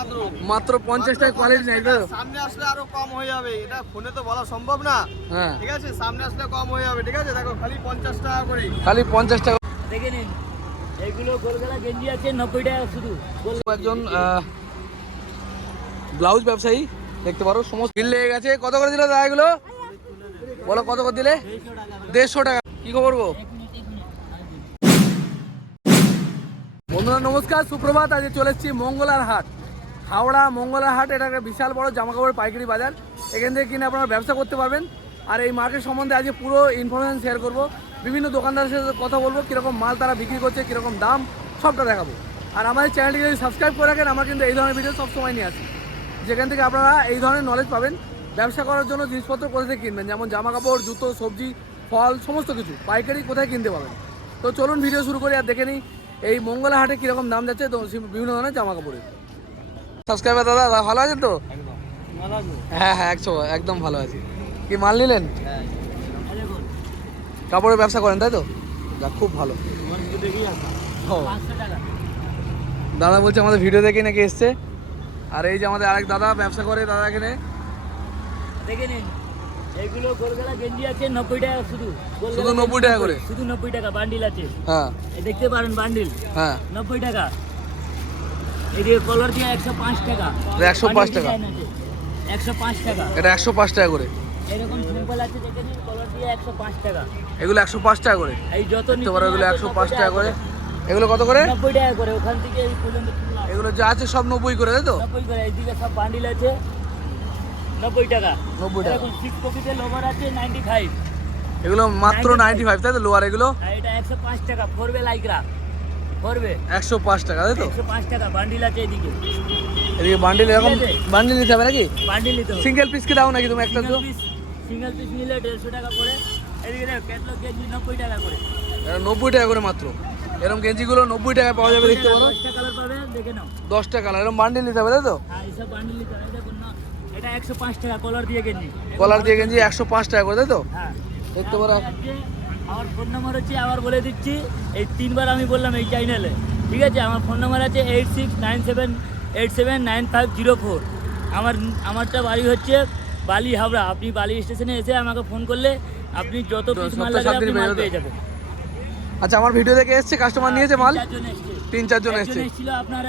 মাত্র। মাত্র পঞ্চাশ টাকা। কোয়ালিটি নেই তো সামনে আসলে আরও কম হয়ে যাবে। এটা ফোনে তো বলা সম্ভব না। হ্যাঁ। ঠিক আছে? সামনে আসলে কম হয়ে যাবে। ঠিক আছে? দেখো খালি পঞ্চাশ টাকা করে খালি পঞ্চাশ টাকা। দেখে নিন। এইগুলো গোলগলা গেঞ্জি আছে নব্বই টাকা শুধু। একজন ব্লাউজ ব্যবসায়ী দেখতে পারো সমস্ত বিল লেগে গেছে। কত করে দিলে দাদা এগুলো? বলো কত করে দিলে? দেড়শো টাকা। কি খবর গো? বন্ধুরা নমস্কার সুপ্রভাত। আজকে চলে এসেছি মঙ্গলার হাট। হাওড়া মঙ্গলার হাট এটা একটা বিশাল বড় জামা কাপড়ের পাইকারি বাজার। এখান থেকে কিনে আপনারা ব্যবসা করতে পারবেন। আর এই মার্কেট সম্বন্ধে আজকে পুরো ইনফরমেশন শেয়ার করব। বিভিন্ন দোকানদারের সাথে কথা বলব, কীরকম মাল তারা বিক্রি করছে, কীরকম দাম, সবটা দেখাবো। আর আমাদের চ্যানেলটি যদি সাবস্ক্রাইব করে রাখেন, আমরা কিন্তু এই ধরনের ভিডিও সবসময় নিয়ে আসি। যেখান থেকে আপনারা এই ধরনের নলেজ পাবেন, ব্যবসা করার জন্য জিনিসপত্র কোথা থেকে কিনবেন, যেমন জামা কাপড় জুতো, সবজি, ফল, সমস্ত কিছু, পাইকারি কোথায় কিনতে পাবেন। তো চলুন ভিডিও শুরু করি আর দেখে নিই, এই মঙ্গলা হাটে কীরকম দাম যাচ্ছে, তো বিভিন্ন ধরনের জামা কাপড়ের সাবস্ক্রাইবার দাদা দাদা ভালো আছেন তো? হ্যাঁ হ্যাঁ একশো একদম ভালো আছি। কি মাল নিলেন? কাপড়ের ব্যবসা করেন তাই তো? যাক খুব ভালো। দাদা বলছে আমাদের ভিডিও দেখে নাকি এসছে। আর এই যে আমাদের আরেক দাদা ব্যবসা করে দাদা এখানে। দেখে নিন। এইগুলো গোলগলা গেঞ্জি আছে নব্বই টাকা শুধু। শুধু 90 টাকা করে? শুধু নব্বই টাকা বান্ডিল আছে। হ্যাঁ। এই দেখতে পারেন বান্ডিল হ্যাঁ। নব্বই টাকা। এদিকে কলার দিয়ে একশো পাঁচ টাকা। এটা 105 টাকা। একশো পাঁচ টাকা। এটা একশো পাঁচ টাকা করে। এরকম সিম্পল আছে দেখে নিন কলার দিয়ে একশো পাঁচ টাকা। এগুলো একশো পাঁচ টাকা করে। এই যত দেখতে পারো এগুলো একশো পাঁচ টাকা করে। এগুলো কত করে? নব্বই টাকা করে ওখান থেকে এই পর্যন্ত এগুলো যা আছে সব নব্বই করে তাই তো? নব্বই করে এইদিকে সব বান্ডিল আছে। নব্বই টাকা। নব্বই টাকা। এরকম সিক্স কপিতে লোভার আছে নাইনটি ফাইভ এগুলো মাত্র 95 নাইনটি ফাইভ তাই তো? লোয়ার এগুলো? এটা একশো পাঁচ টাকা ফোরবে লাইকরা ফোরবে একশো পাঁচ টাকা তাই তো? একশো পাঁচ টাকা বান্ডিল আছে এদিকে। এদিকে বান্ডিল এরকম বান্ডিল নিতে হবে নাকি? বান্ডিল নিতে হবে। সিঙ্গেল পিস কি দাও নাকি তুমি একটা তো? সিঙ্গেল পিস নিলে দেড়শো টাকা করে। এদিকে ক্যাটলগ কেজি নব্বই টাকা করে। এটা নব্বই টাকা করে মাত্র। এরকম গেঞ্জিগুলো নব্বই টাকায় পাওয়া যাবে দেখতে পারো। দশটা কালার পাবে দেখে নাও। দশটা কালার এরকম বান্ডিল নিতে হবে তাই তো? হ্যাঁ এইসব বান্ডিল নিতে হবে। দেখুন না এটা একশো পাঁচ টাকা কলার দিয়ে গেঞ্জি। কলার দিয়ে গেঞ্জি একশো পাঁচ টাকা করে তাই তো? হ্যাঁ। দেখতে পারো। আমার ফোন নাম্বার হচ্ছে আবার বলে দিচ্ছি এই তিনবার আমি বললাম এই চ্যানেলে ঠিক আছে? আমার ফোন নাম্বার আছে eight six nine seven eight seven nine five zero four আমার আমারটা বাড়ি হচ্ছে বালি হাওড়া। আপনি বালি স্টেশনে এসে আমাকে ফোন করলে আপনি যত মাল সপ্তাহে লাগে আপনি মাল পেয়ে যাবেন। আচ্ছা আমার ভিডিও দেখে এসছে কাস্টমার নিয়েছে মাল? তিন চারজন এসছে। এসেছিল আপনার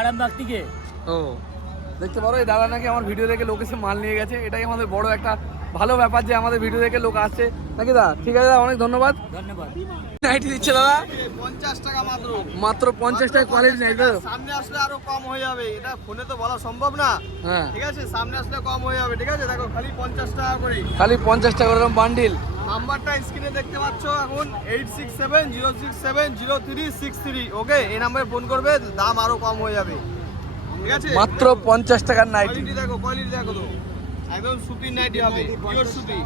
আরামবাগ থেকে। ও দেখতে পারো এই দাদা নাকি আমার ভিডিও দেখে লোক এসে মাল নিয়ে গেছে। এটাই আমাদের বড় একটা ভালো ব্যাপার যে আমাদের ভিডিও দেখে লোক আসছে। নাকি দা? ঠিক আছে দাদা অনেক ধন্যবাদ। ধন্যবাদ। নাইটি দিচ্ছে দাদা। পঞ্চাশ টাকা মাত্র। মাত্র পঞ্চাশ টাকা কোয়ালিটি নেই তো সামনে আসলে আরও কম হয়ে যাবে। এটা ফোনে তো বলা সম্ভব না। হ্যাঁ। ঠিক আছে? সামনে আসলে কম হয়ে যাবে। ঠিক আছে? দেখো খালি পঞ্চাশ টাকা করে। খালি পঞ্চাশ টাকা করে বান্ডিল নাম্বারটা স্ক্রিনে দেখতে পাচ্ছ এখন eight six seven zero six seven zero three six three okay এই নাম্বারে ফোন করবে দাম আরও কম হয়ে যাবে। ঠিক আছে? মাত্র পঞ্চাশ টাকার নাইটি দেখো কোয়ালিটি দেখো তো। একদম সুতির নাইটি হবে পিওর সুতি।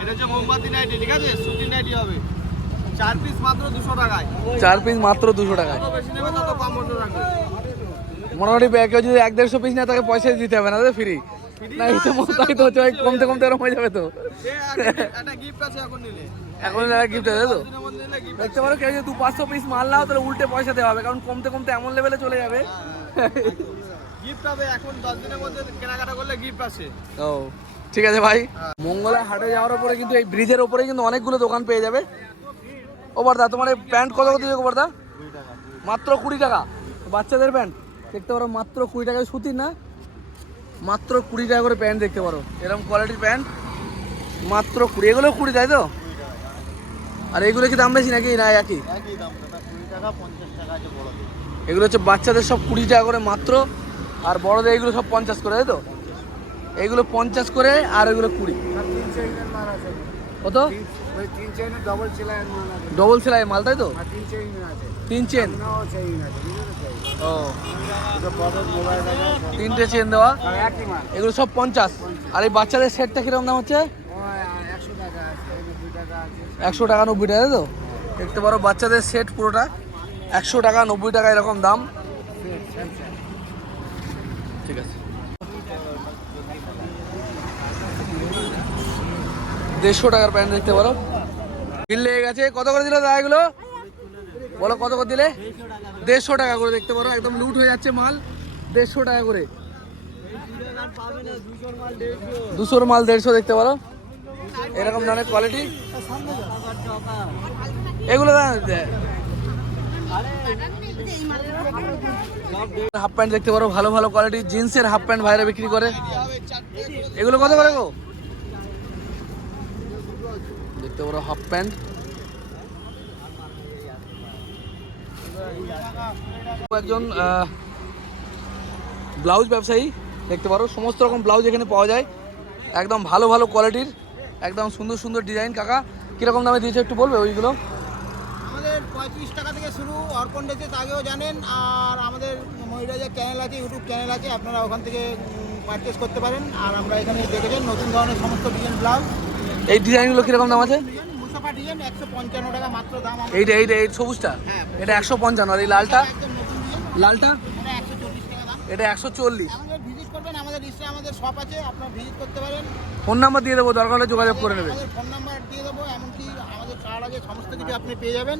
এটা হচ্ছে মোমবাতি নাইটি ঠিক আছে? সুতির নাইটি হবে। চার পিস মাত্র দুশো টাকায়। চার পিস মাত্র দুশো টাকায়। বেশি নেবে তত কম মতো রাখবে। মোটামুটি ব্যাগ কেউ যদি এক দেড়শো পিস নেয় তাকে পয়সা দিতে হবে না ফ্রি না এই তো তাই তো হচ্ছে কমতে কমতে এরকম হয়ে যাবে তো। সে একটা- গিফট আছে এখন এখন তো? দেখতে পারো কেউ যদি দু পাঁচশো পিস মাল নাও তাহলে উল্টে পয়সা দেওয়া হবে কারণ কমতে কমতে এমন লেভেলে চলে যাবে। গিফট হবে এখন দশ দিনের মধ্যে কেনাকাটা করলে গিফট আছে। ও ঠিক আছে ভাই। মঙ্গলা হাটে যাওয়ার পরে কিন্তু এই ব্রিজের ওপরে কিন্তু অনেকগুলো দোকান পেয়ে যাবে। ও বর্দা তোমার এই প্যান্ট কত কত দিচ্ছে বর্দা? মাত্র কুড়ি টাকা। বাচ্চাদের প্যান্ট দেখতে পারো মাত্র কুড়ি টাকায় সুতির না? মাত্র কুড়ি টাকা করে প্যান্ট দেখতে পারো। এরকম কোয়ালিটির প্যান্ট মাত্র কুড়ি এগুলো কুড়ি তাই তো? আর এগুলো কি দাম বেশি নাকি? না একই? এগুলো হচ্ছে বাচ্চাদের সব কুড়ি টাকা করে মাত্র। আর বড়দের এগুলো সব পঞ্চাশ করে তাই তো? এগুলো পঞ্চাশ করে আর এগুলো কুড়ি। কত? ডবল সেলাই মাল তাই তো? তিন আছে। তিন চেন ও। তিনটে চেন দেওয়া? মাল। এগুলো সব পঞ্চাশ। আর এই বাচ্চাদের সেটটা কীরকম দাম হচ্ছে? একশো টাকা নব্বই টাকা তাই তো? দেখতে পারো বাচ্চাদের সেট পুরোটা। একশো টাকা নব্বই টাকা এরকম দাম। দেড়শো টাকার প্যান্ট দেখতে পারো। বিল লেগে গেছে। কত করে দিল দাদা এগুলো বলো, কত করে দিলে? দেড়শো টাকা করে দেখতে পারো। একদম লুট হয়ে যাচ্ছে মাল। দেড়শো টাকা করে। দুশোর মাল দেড়শো দেখতে পারো। এরকম ধরনের কোয়ালিটি এগুলো হাফ প্যান্ট দেখতে পারো। ভালো ভালো কোয়ালিটি জিন্সের হাফ প্যান্ট ভাইরা বিক্রি করে। এগুলো কত করে গো? দেখতে পারো হাফ প্যান্ট একজন ব্লাউজ ব্যবসায়ী, দেখতে পারো, সমস্ত রকম ব্লাউজ এখানে পাওয়া যায়। একদম ভালো ভালো কোয়ালিটির একদম সুন্দর সুন্দর ডিজাইন কাকা, কীরকম দামে দিয়েছে একটু বলবে ওইগুলো? আমাদের পঁয়ত্রিশ টাকা থেকে শুরু, অর্পণ ডেসেস আগেও জানেন, আর আমাদের ময়ূরাজের চ্যানেল আছে ইউটিউব চ্যানেল আছে, আপনারা ওখান থেকে পারচেস করতে পারেন। আর আমরা এখানে দেখেছেন নতুন ধরনের সমস্ত ডিজাইন ব্লাউজ। এই ডিজাইনগুলো কীরকম দাম আছে? এইটা এইটা, এই সবুজটা। এটা একশো পঞ্চান্ন, আর এই লালটা? লালটা? এটা একশো চল্লিশ। ফোন নাম্বার দিয়ে দেবো, দরকার হলে যোগাযোগ করে নেবে। ফোন দিয়ে দেবো এমনকি আমাদের সমস্ত কিছু আপনি পেয়ে যাবেন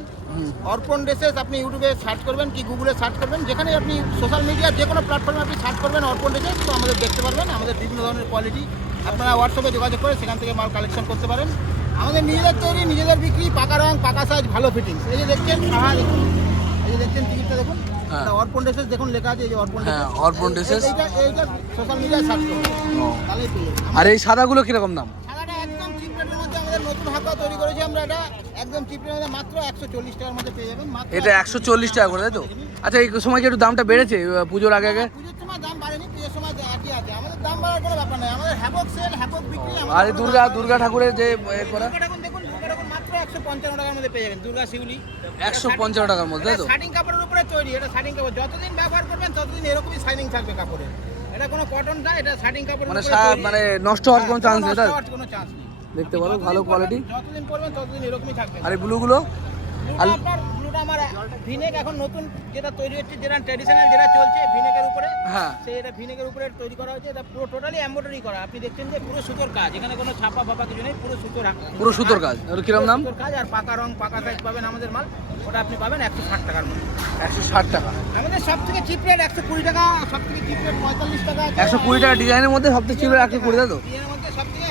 আপনি ইউটিউবে সার্চ করবেন কি গুগলে সার্চ করবেন, যেখানে আপনি সোশ্যাল মিডিয়ার যে কোনো প্ল্যাটফর্মে আপনি সার্চ করবেন অর্পণ ড্রেসেস তো আমাদের দেখতে পারবেন, আমাদের বিভিন্ন ধরনের কোয়ালিটি আপনারা হোয়াটসঅ্যাপে যোগাযোগ করে সেখান থেকে মাল কালেকশন করতে পারেন। আমাদের নিজেদের তৈরি নিজেদের বিক্রি পাকা রং পাকা সাইজ ভালো ফিটিংস এই যে দেখছেন হ্যাঁ দেখুন। এই যে দেখছেন টিকিটটা দেখুন। হ্যাঁ। অর্পণ ড্রেসেস দেখুন লেখা আছে এই যে অর্পণ হ্যাঁ। অর্পণ। এইটা এইটা সোশ্যাল মিডিয়ায় সার্চ করুন। তাহলেই পেয়ে আর এই সাদাগুলো কীরকম দাম? সাদাটা একদম চিপ রেটের মধ্যে আমাদের নতুন হাতা তৈরি করেছি আমরা এটা। একদম চিপ রেটের মধ্যে মাত্র একশো চল্লিশ টাকার মধ্যে পেয়ে যাবেন। মাত্র এটা একশো চল্লিশ টাকা করে তাই তো? আচ্ছা এই সময় কি একটু দামটা বেড়েছে পুজোর আগে আগে? সময় দাম বাড়েনি পুজোর সময় একই আছে? আমাদের দাম বাড়ার কোনো ব্যাপার নাই। আমাদের সেল হ্যাবক বিক্রি আর এই দুর্গা দুর্গা ঠাকুরের যে করা? দেখুন দুর্গা ঠাকুর মাত্র একশো পঞ্চান্ন টাকার মধ্যে পেয়ে যাবেন দুর্গা শিউলি। একশো পঞ্চান্ন টাকার মধ্যে তো? শার্টিং কাপড়ের উপরে তৈরি এটা শার্টিং কাপড়। যতদিন ব্যবহার করবেন ততদিন এরকমই শাইনিং থাকবে কাপড়ের এটা কোনো কটন না এটা শার্টিং কাপড়ের মানে। মানে নষ্ট হওয়ার কোনো চান্স নেই কোনো চান্স নেই। দেখতে পারো ভালো কোয়ালিটি যতদিন পরবেন ততদিন এরকমই থাকবে। আর এই ব্লুগুলো ব্লুটা আমার ভিনেক এখন নতুন যেটা তৈরি হচ্ছে যেটা ট্র্যাডিশনাল যেটা চলছে ভিনেকের উপরে হ্যাঁ। সেই এটা ভিনেকের উপরে তৈরি করা হয়েছে। এটা পুরো টোটালি এমব্রয়ডারি করা। আপনি দেখছেন যে পুরো সুতোর কাজ এখানে কোনো ছাপা ফাপা কিছু নেই পুরো সুতোর পুরো সুতোর কাজ। ওর কিরম দাম সুতোর কাজ আর পাকা রং পাকা সাইজ পাবেন আমাদের মাল। ওটা আপনি পাবেন একশো ষাট টাকার মধ্যে। একশো ষাট টাকা। আমাদের সব থেকে চিপ রেট একশো কুড়ি টাকা সব থেকে চিপ রেট পঁয়তাল্লিশ টাকা একশো কুড়ি টাকা ডিজাইনের মধ্যে সবচেয়ে ছিল একশো কুড়ি তাই তো? ডিজাইনের মধ্যে সব থেকে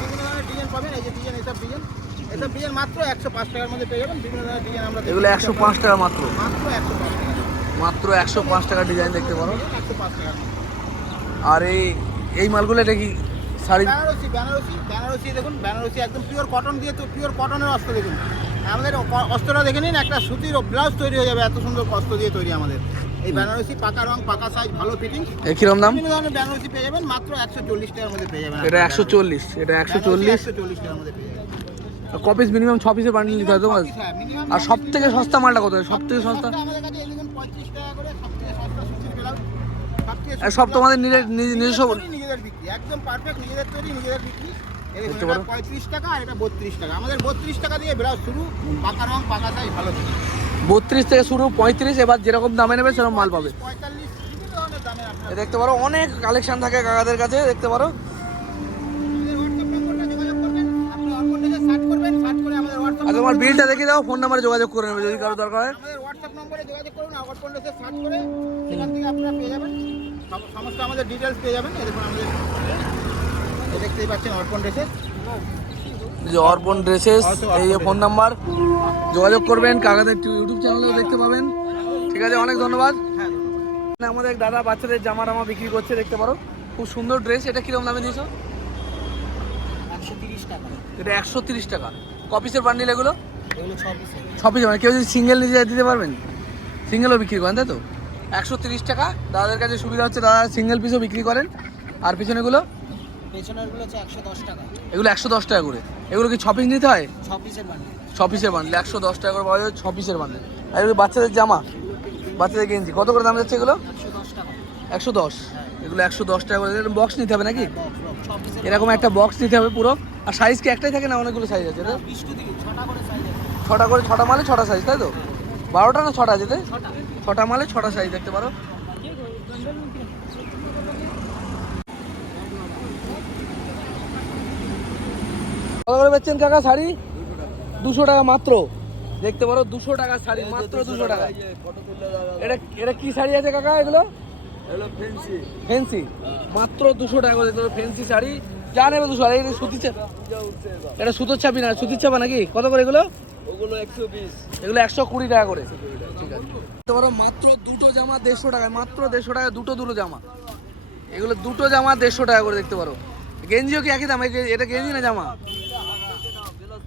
বিভিন্ন ধরনের ডিজাইন পাবেন এই যে ডিজাইন এসব ডিজাইন এসব ডিজাইন মাত্র একশো পাঁচ টাকার মধ্যে পেয়ে যাবেন। বিভিন্ন ধরনের ডিজাইন আমরা এগুলো একশো পাঁচ টাকা মাত্র। মাত্র একশো পাঁচ টাকা। মাত্র একশো পাঁচ টাকা ডিজাইন দেখতে পারো। একশো পাঁচ টাকা আর এই এই মালগুলো এটা কি শাড়ি? বেনারসি বেনারসি বেনারসি দেখুন বেনারসি একদম পিওর কটন দিয়ে তো পিওর কটনের অস্ত্র দেখুন। আমাদের অস্ত্রটা দেখে নিন একটা সুতির ব্লাউজ তৈরি হয়ে যাবে এত সুন্দর অস্ত্র দিয়ে তৈরি আমাদের। এই বেনারসি পাকা রং পাকা সাইজ ভালো ফিটিং এ কিরম দাম? বিভিন্ন ধরনের বেনারসি পেয়ে যাবেন মাত্র একশো চল্লিশ টাকার মধ্যে পেয়ে যাবেন। এটা একশো চল্লিশ এটা একশো চল্লিশ। একশো চল্লিশ টাকার মধ্যে পেয়ে যাবেন। ক পিস মিনিমাম ছ পিসের বান্ডিল নিতে হয় তো বাস? minimum আর সব থেকে সস্তা মালটা কত? সব থেকে সস্তা? সব। তোমাদের নিজস্ব একদম পারফেক্ট নিজেদের তৈরি নিজেদের বিক্রি। পঁয়ত্রিশ টাকা আর এটা বত্রিশ টাকা। আমাদের বত্রিশ টাকা দিয়ে শুরু পাকা রং পাকা সাইজ ভালো বত্রিশ থেকে শুরু পঁয়ত্রিশ এবার যেরকম দামে নেবে সেরকম মাল পাবে। দেখতে পারো অনেক কালেকশন থাকে কাকাদের কাছে দেখতে পারো আর তোমার বিলটা দেখে দাও ফোন নাম্বারে যোগাযোগ করে নেবে যদি কারও দরকার হয়। হোয়াটসঅ্যাপ নম্বরে যোগাযোগ করুন আওয়ার পন্ডেসে সার্চ করে সেখান থেকে আপনারা পেয়ে যাবেন। সমস্ত আমাদের ডিটেলস পেয়ে যাবেন। দেখুন আমাদের দেখতেই পাচ্ছেন অর্পণ ড্রেসেস যে অর্পণ ড্রেসেস এই ফোন নাম্বার। যোগাযোগ করবেন কাকাদের ইউটিউব চ্যানেলেও দেখতে পাবেন। ঠিক আছে অনেক ধন্যবাদ। হ্যাঁ আমাদের এক দাদা বাচ্চাদের জামা টামা বিক্রি করছে দেখতে পারো। খুব সুন্দর ড্রেস এটা কীরকম দামে দিয়েছ? একশো তিরিশ টাকা। এটা একশো তিরিশ টাকা। কপিসের বান্ডিল এগুলো? ছ পিস মানে কেউ যদি সিঙ্গেল নিজে দিতে পারবেন? সিঙ্গেলও বিক্রি করেন তাই তো? একশো তিরিশ টাকা দাদাদের কাছে সুবিধা হচ্ছে দাদা সিঙ্গেল পিসও বিক্রি করেন। আর পিছনেগুলো পেছনেরগুলো হচ্ছে একশো দশ টাকা। এগুলো একশো দশ টাকা করে। এগুলো কি ছ পিস নিতে হয়? ছ পিসের বান্ডিল ছ পিসের বান্ডেল একশো দশ টাকা করে পাওয়া যাবে ছ পিসের বান্ডেল আর এগুলো বাচ্চাদের জামা বাচ্চাদের গেঞ্জি কত করে দাম যাচ্ছে এগুলো? একশো দশ দশ। এগুলো একশো দশ টাকা করে বক্স নিতে হবে নাকি? পিসের এরকম একটা বক্স নিতে হবে পুরো। আর সাইজ কি একটাই থাকে না অনেকগুলো সাইজ আছে ছটা করে ছটা করে ছটা মালে ছটা সাইজ তাই তো? বারোটা না ছটা যেতে ছটা। মালে ছটা সাইজ দেখতে পারো। করে বেচছেন কাকা শাড়ি? দুশো টাকা মাত্র। দেখতে পারো দুশো টাকা শাড়ি মাত্র দুশো টাকা। এটা এটা কি শাড়ি আছে কাকা এগুলো? ফেন্সি মাত্র দুশো টাকা দেখতে ফেন্সি শাড়ি। যা নেবে দুশো এটা সুতির চাপ এটা সুতোর চাপি না সুতির চাপা নাকি? কত করে এগুলো? ওগুলো একশো বিশ। এগুলো একশো কুড়ি টাকা করে। ঠিক আছে। তোমার মাত্র দুটো জামা দেড়শো টাকায় মাত্র দেড়শো টাকায় দুটো দুটো জামা। এগুলো দুটো জামা দেড়শো টাকা করে দেখতে পারো। গেঞ্জিও কি একই দাম? এটা গেঞ্জি না জামা?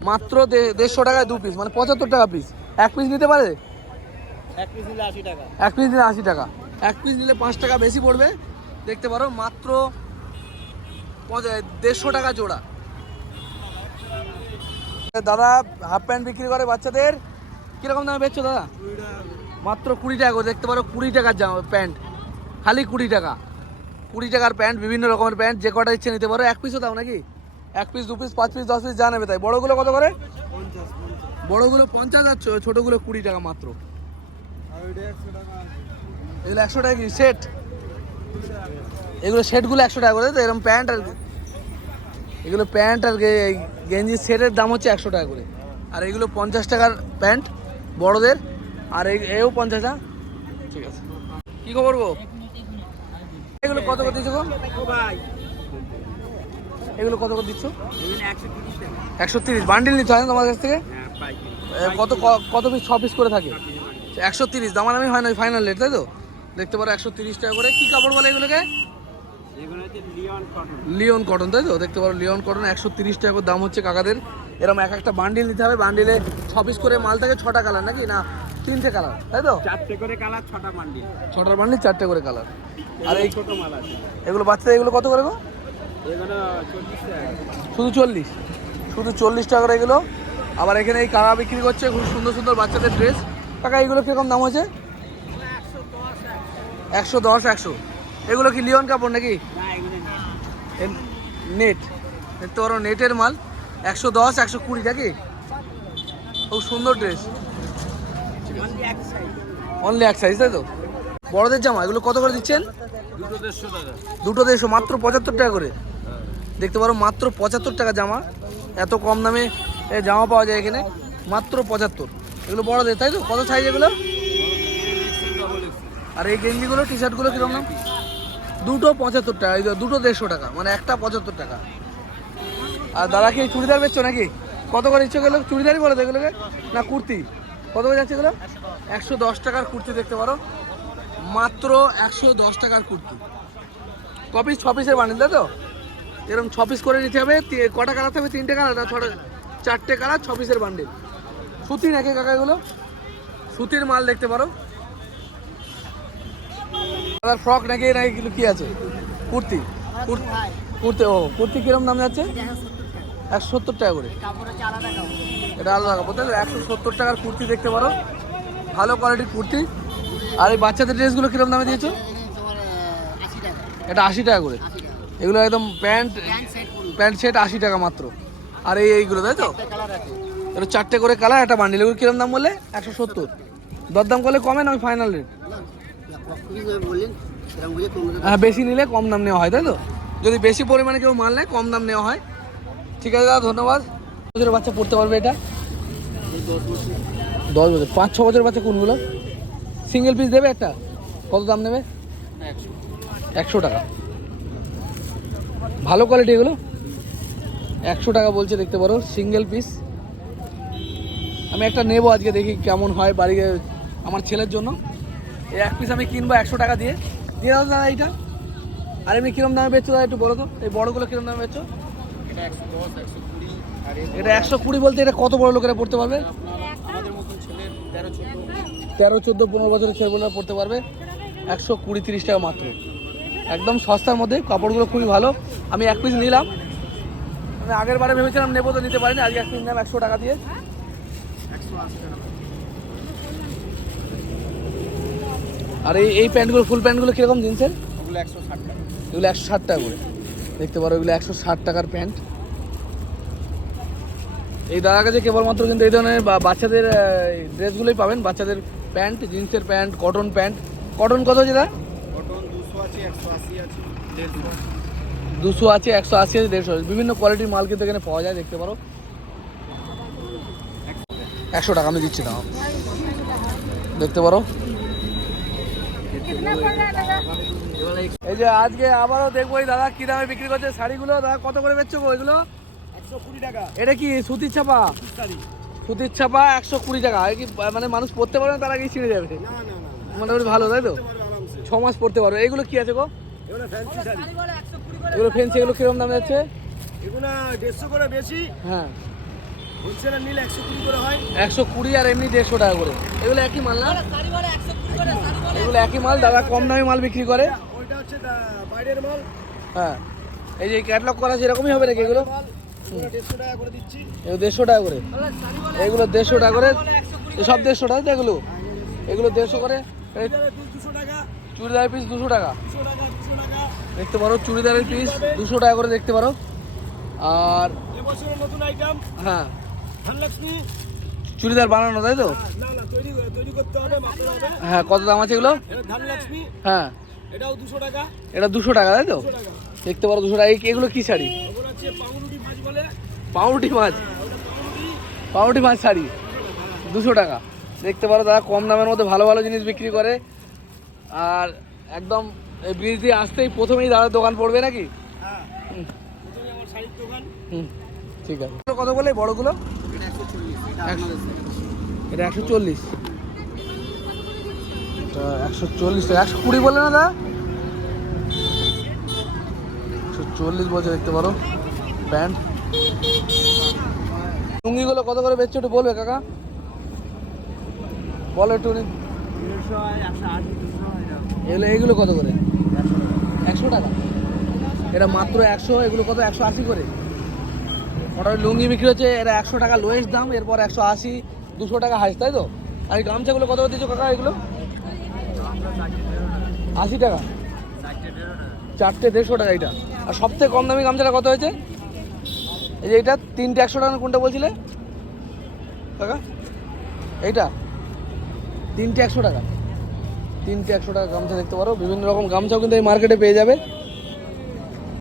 মাত্র দে- দেড়শো টাকায় দু পিস মানে পঁচাত্তর টাকা পিস এক পিস নিতে পারে? এক পিস নিলে আশি টাকা। এক পিস নিলে আশি টাকা। এক পিস নিলে পাঁচ টাকা বেশি পড়বে। দেখতে পারো মাত্র দেড়শো টাকা জোড়া। দাদা হাফ প্যান্ট বিক্রি করে বাচ্চাদের। কীরকম দামে বেচছো দাদা? মাত্র কুড়ি টাকা করে, দেখতে পারো কুড়ি টাকার জামা প্যান্ট খালি কুড়ি টাকা। কুড়ি টাকার প্যান্ট বিভিন্ন রকমের প্যান্ট যে কটা ইচ্ছে নিতে পারো, এক পিসও দাও নাকি? এক পিস দু পিস পাঁচ পিস দশ পিস যা নেবে তাই। বড়গুলো কত করে? বড়গুলো পঞ্চাশ আর ছোটগুলো কুড়ি টাকা মাত্র। এগুলো একশো টাকা কি সেট এগুলো সেটগুলো একশো টাকা করে, তো এরকম প্যান্ট আর এগুলো প্যান্ট আর গে- গেঞ্জির সেটের দাম হচ্ছে একশো টাকা করে। আর এগুলো পঞ্চাশ টাকার প্যান্ট বড়দের, আর এও পঞ্চাশ টাকা ঠিক আছে। কী খবর গো? এগুলো কত করে দিচ্ছ গো? এগুলো কত করে দিচ্ছ? একশো তিরিশ। বান্ডিল নিতে হয় না তোমার কাছ থেকে? কত কত পিস ছ পিস করে থাকে? একশো তিরিশ। দামাদামি হয় না ফাইনাল রেট তাই তো? দেখতে পারো একশো তিরিশ টাকা করে। কি কাপড় বলে এগুলোকে? লিওন কটন তাই তো? দেখতে পারো লিওন কটন একশো তিরিশ টাকা করে দাম হচ্ছে কাকাদের। এরকম এক একটা বান্ডিল নিতে হবে বান্ডিলে ছ পিস করে মাল থাকে ছটা কালার নাকি? না তিনটে কালার তাই তো? চারটে করে কালার ছটা বান্ডিল ছটার বান্ডিল চারটে করে কালার আর এই ছোট মাল আছে। এগুলো বাচ্চাদের এগুলো কত করে গো? শুধু চল্লিশ? শুধু চল্লিশ টাকা করে এগুলো? আবার এখানে এই কাকা বিক্রি করছে খুব সুন্দর সুন্দর বাচ্চাদের ড্রেস কাকা এগুলো কীরকম দাম হয়েছে? একশো দশ একশো। এগুলো কি লিওন কাপড় নাকি? নেট। দেখতে পারো নেটের মাল। একশো দশ একশো কুড়ি নাকি? খুব সুন্দর ড্রেস অনলি এক সাইজ তাই তো? বড়দের জামা এগুলো কত করে দিচ্ছেন? দুটো দেড়শো মাত্র পঁচাত্তর টাকা করে? দেখতে পারো মাত্র পঁচাত্তর টাকা জামা। এত কম দামে জামা পাওয়া যায় এখানে। মাত্র পঁচাত্তর। এগুলো বড়দের তাই তো? কত সাইজ এগুলো? আর এই গেঞ্জিগুলো টি শার্টগুলো কীরকম দাম? দুটো পঁচাত্তর টাকা দুটো দেড়শো টাকা মানে একটা পঁচাত্তর টাকা। আর দাদা কি চুড়িদার বেচছো নাকি? কত করে ইচ্ছে গেলো চুড়িদারই বলে এগুলোকে। না, কুর্তি? কত করে যাচ্ছে এগুলো? একশো দশ টাকার কুর্তি দেখতে পারো। মাত্র একশো দশ টাকার কুর্তি। কপিস ছ পিসের বানিয়ে তাই তো? এরকম ছ পিস করে নিতে হবে। কটা কালার থাকবে? তিনটে কালার না, ছটা চারটে কালার ছ পিসের বান্ডেল সুতি নাকি কাকা এগুলো। সুতির মাল দেখতে পারো। দাদার ফ্রক নাকি না এগুলো কি আছে? কুর্তি। কুর- কুর্তি ও কুর্তি কিরম দাম যাচ্ছে? একশো সত্তর টাকা। করে। এটা আলাদা কাপড়। তাই তো? একশো সত্তর টাকার কুর্তি দেখতে পারো। ভালো কোয়ালিটির কুর্তি। আর এই বাচ্চাদের ড্রেসগুলো কিরম দামে দিয়েছ? এটা আশি টাকা করে। এগুলো একদম প্যান্ট প্যান্ট সেট আশি টাকা মাত্র। আর এই এইগুলো তাই তো? এটা চারটে করে কালার একটা বান্ডিল এগুলো কিরম দাম বললে? একশো সত্তর। দরদাম করলে কমে না ওই ফাইনাল রেট হ্যাঁ বেশি নিলে কম দাম নেওয়া হয়, তাই তো? যদি বেশি পরিমাণে কেউ মাল নেয়, কম দাম নেওয়া হয়। ঠিক আছে, দাদা, ধন্যবাদ। বছরের বাচ্চা পড়তে পারবে এটা? দশ বছর। পাঁচ, ছ বছরের বাচ্চা কোনগুলো? সিঙ্গেল পিস দেবে একটা? কত দাম নেবে? একশো টাকা। ভালো কোয়ালিটি এগুলো? একশো টাকা বলছে, দেখতে পারো সিঙ্গেল পিস আমি একটা নেব আজকে, দেখি কেমন হয় বাড়িতে, আমার ছেলের জন্য। এই এক পিস আমি কিনবো একশো টাকা দিয়ে। দিয়ে দাও দাদা এইটা। আর এমনি কিরম দামে বেচছো দাদা একটু বলো তো। এই বড়গুলো কিরম দামে বেচছো? এটা একশো কুড়ি একশো বলতে এটা কত বড় লোকেরা পড়তে পারবে? তেরো চোদ্দ পনেরো বছরের ছেলেগুলো পড়তে পারবে। একশো কুড়ি তিরিশ টাকা মাত্র। একদম সস্তার মধ্যে কাপড়গুলো খুবই ভালো। আমি এক পিস নিলাম। আমি আগের বারে ভেবেছিলাম নেব তো নিতে পারিনি। আজকে এক পিস নিলাম একশো টাকা দিয়ে। আর এই এই প্যান্টগুলো ফুল প্যান্টগুলো কীরকম জিন্সের? ওগুলো একশো ষাট টাকা। এগুলো একশো ষাট টাকা করে। দেখতে পারো এগুলো একশো ষাট টাকার প্যান্ট। এই দাদার কাছে কেবলমাত্র কিন্তু এই ধরনের বা- বাচ্চাদের ড্রেসগুলোই পাবেন। বাচ্চাদের প্যান্ট জিন্সের প্যান্ট কটন প্যান্ট। কটন কত আছে দাদা? কটন দুশো আছে একশো আশি আছে দুশো আছে একশো আশি আছে দেড়শো আছে। বিভিন্ন কোয়ালিটির মাল কিন্তু এখানে পাওয়া যায় দেখতে পারো। একশো টাকা আমি দিচ্ছি দাম দেখতে পারো। যে আজকে আবারও দেখব এই দাদা কি দামে বিক্রি করছে শাড়িগুলো দাদা কত করে বেচছো গো এগুলো? একশো কুড়ি টাকা। এটা কি সুতির ছাপা? সুতির ছাপা একশো কুড়ি টাকা কি মানে মানুষ পড়তে পারবে না তার আগেই ছিঁড়ে যাবে। না না না মোটামুটি ভালো তাই তো? আরামসে। ছ মাস পড়তে পারবে। এগুলো কি আছে গো? এগুলো ফ্যান্সি এগুলো ফেন্সি এগুলো কীরকম দাম যাচ্ছে? এগুলো দেড়শো করে বেশি। হ্যাঁ। হোলসেলার নিলে একশো কুড়ি করে হয়। একশো কুড়ি আর এমনি দেড়শো টাকা করে। এগুলো একই মাল না? এগুলো একই মাল দাদা কম দামি মাল বিক্রি করে। ওইটা হচ্ছে বাইরের মাল। হ্যাঁ। এই যে ক্যাটলগ করা আছে এরকমই হবে নাকি এগুলো? দেড়শো টাকা করে দিচ্ছি। এগুলো দেড়শো টাকা করে। এগুলো দেড়শো টাকা করে। এ সব দেড়শো টাকা তো এগুলো? এগুলো দেড়শো করে। এই চুড়িদারের পিস দুশো টাকা। দুশো দেখতে পারো চুড়িদারের পিস দুশো টাকা করে দেখতে পারো। আর নতুন আইটেম হ্যাঁ। ধনলক্ষ্মী? চুড়িদার বানানো তাই তো? না না তৈরি তৈরি করতে হবে মাপতে হবে। হ্যাঁ কত দাম আছে এগুলো? ধনলক্ষ্মী হ্যাঁ। এটাও দুশো টাকা। এটা দুশো টাকা তাই তো? দেখতে পারো দুশো টাকা। এই- এগুলো কি শাড়ি? পাউরুটি মাছ পাউরুটি মাছ? ওটা পাউরুটি। পাউরুটি মাছ শাড়ি? দুশো টাকা। দেখতে পারো তারা কম দামের মধ্যে ভালো ভালো জিনিস বিক্রি করে। আর একদম এই ব্রিজ দিয়ে আসতেই প্রথমেই দাদার দোকান পড়বে নাকি? হ্যাঁ হুম, প্রথমে আমার শাড়ির দোকান। হুম ঠিক আছে। এগুলো কত বলে বড়গুলো? এটা একশো চল্লিশ। এটা একশো চল্লিশ একশো কুড়ি বলে না দাদা একশো চল্লিশ বছর দেখতে পারো। প্যান্ট। লুঙ্গিগুলো কত করে বেচছো একটু বলবে কাকা? বলো একটু এগুলো এইগুলো কত করে? একশো টাকা। এটা মাত্র একশো এগুলো কত? একশো আশি করে। মোটামুটি লুঙ্গি বিক্রি হচ্ছে এটা একশো টাকা লোয়েস্ট দাম, এরপর একশো আশি, দুশো টাকা হাইস তাই তো? আর এই গামছাগুলো কত দিচ্ছ কাকা এগুলো? আশি টাকা। চারটে দেড়শো টাকা এটা আর সবথেকে কম দামি গামছাটা কত হয়েছে? এই যে এটা তিনটে একশো টাকা কোনটা বলছিলে? কাকা, এইটা? তিনটে একশো টাকা। তিনটে একশো টাকা গামছা দেখতে পারো। বিভিন্ন রকম গামছাও কিন্তু এই মার্কেটে পেয়ে যাবে।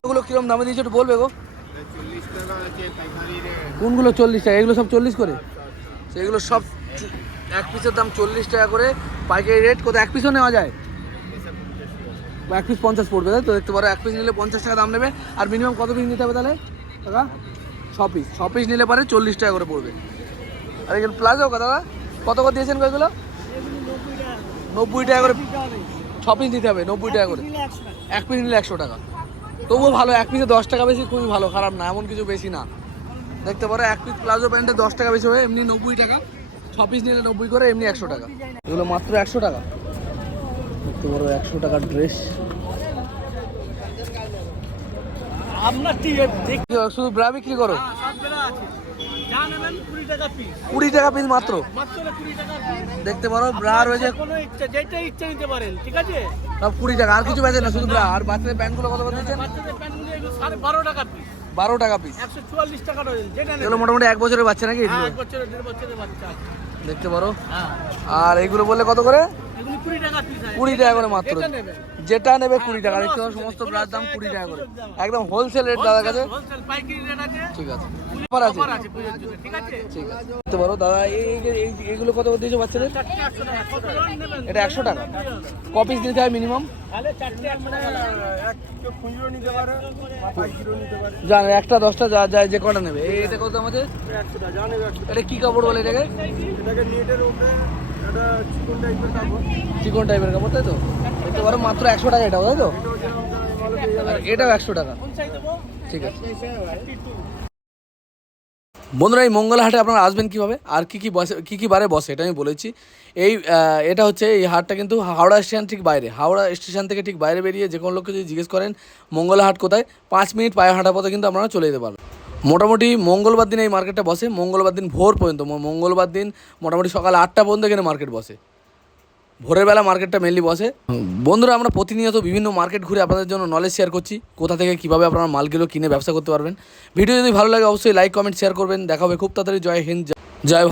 এগুলো কীরকম দামে দিয়েছ একটু বলবে গো চল্লিশ টাকা আছে পাইকারি কোনগুলো চল্লিশ টাকা? এগুলো সব চল্লিশ করে? সেগুলো সব এক পিসের দাম চল্লিশ টাকা করে। পাইকারি রেট কত এক পিসও নেওয়া যায়? এক পিস পঞ্চাশ পড়বে, তাই তো? দেখতে পারো এক পিস নিলে পঞ্চাশ টাকা দাম নেবে। আর মিনিমাম কত পিস নিতে হবে তাহলে? টাকা ছ পিস ছ পিস নিলে পারে চল্লিশ টাকা করে পড়বে। আর এখানে প্লাজো দাদা? কত করে দিয়েছেন এগুলো নব্বই টাকা করে ছ পিস নিতে হবে, নব্বই টাকা করে। এক পিস নিলে একশো টাকা। তবুও ভালো এক পিসে দশ টাকা বেশি খুবই ভালো খারাপ না এমন কিছু বেশি না। দেখতে পারো এক পিস প্লাজো প্যান্টে দশ টাকা বেশি হবে এমনি নব্বই টাকা। ছ পিস নিলে নব্বই করে এমনি একশো টাকা। এগুলো মাত্র একশো টাকা। দেখতে পারো একশো টাকার ড্রেস আপনার শুধু ব্রা বিক্রি করো? কুড়ি টাকা পিস মাত্র? পিস দেখতে পারো ব্রা রয়েছে যেটা ইচ্ছা নিতে পারেন ঠিক আছে? সব কুড়ি টাকা আর কিছু বেচে না শুধু ব্রা? আর বাচ্চাদের প্যান্টগুলো কত বারো টাকা পিস বারো টাকা পিস একশো চুয়াল্লিশ টাকা মোটামুটি এক বছরের বাচ্চা নাকি? হ্যাঁ এক বছরের দেড় বছরের বাচ্চা দেখতে পারো। হ্যাঁ। আর এইগুলো বললে কত করে? কুড়ি টাকা করে মাত্র। যেটা নেবে কুড়ি টাকা। দেখতে অসুবিধা সমস্ত নেই, দাম কুড়ি টাকা করে। একদম হোলসেল রেট দাদার কাছে। ঠিক আছে। পুজোর অফার আছে। অফার আছে পুজোর জন্য ঠিক আছে? দেখতে পারো দাদা এই এই- এই এইগুলো কত দিয়েছ বাচ্চাদের? এটা একশো টাকা। কপিস দিতে হয় মিনিমাম জান একটা দশটা যা যায় যে কটা নেবে। এই এটা কত একশো এটা কি কাপড় বলে এটাকে? এটাকে নেটের উপরে একটা চিকন টাইপের কাপড়। তাই তো? মাত্র একশো টাকা এটাও, তাই তো? এটাও একশো টাকা। ঠিক আছে। বন্ধুরা, এই মঙ্গলা হাটে আপনারা আসবেন কীভাবে? আর কি কি বসে কি কি বারে বসে, এটা আমি বলেছি। এই এটা হচ্ছে এই হাটটা কিন্তু হাওড়া স্টেশন ঠিক বাইরে। হাওড়া স্টেশন থেকে ঠিক বাইরে বেরিয়ে যে কোনো লোককে যদি জিজ্ঞেস করেন মঙ্গলা হাট কোথায়, পাঁচ মিনিট পায়ে হাঁটা পথে কিন্তু আপনারা চলে যেতে পারবেন। মোটামুটি মঙ্গলবার দিন এই মার্কেটটা বসে, মঙ্গলবার দিন ভোর পর্যন্ত মঙ্গলবার দিন মোটামুটি সকাল আটটা পর্যন্ত এখানে মার্কেট বসে। ভোরের বেলা মার্কেটটা মেনলি বসে। বন্ধুরা, আমরা প্রতিনিয়ত বিভিন্ন মার্কেট ঘুরে আপনাদের জন্য নলেজ শেয়ার করছি, কোথা থেকে কীভাবে আপনারা মালগুলো কিনে ব্যবসা করতে পারবেন। ভিডিও যদি ভালো লাগে, অবশ্যই লাইক কমেন্ট শেয়ার করবেন। দেখা হবে খুব তাড়াতাড়ি। জয় হিন্দ, জয়-।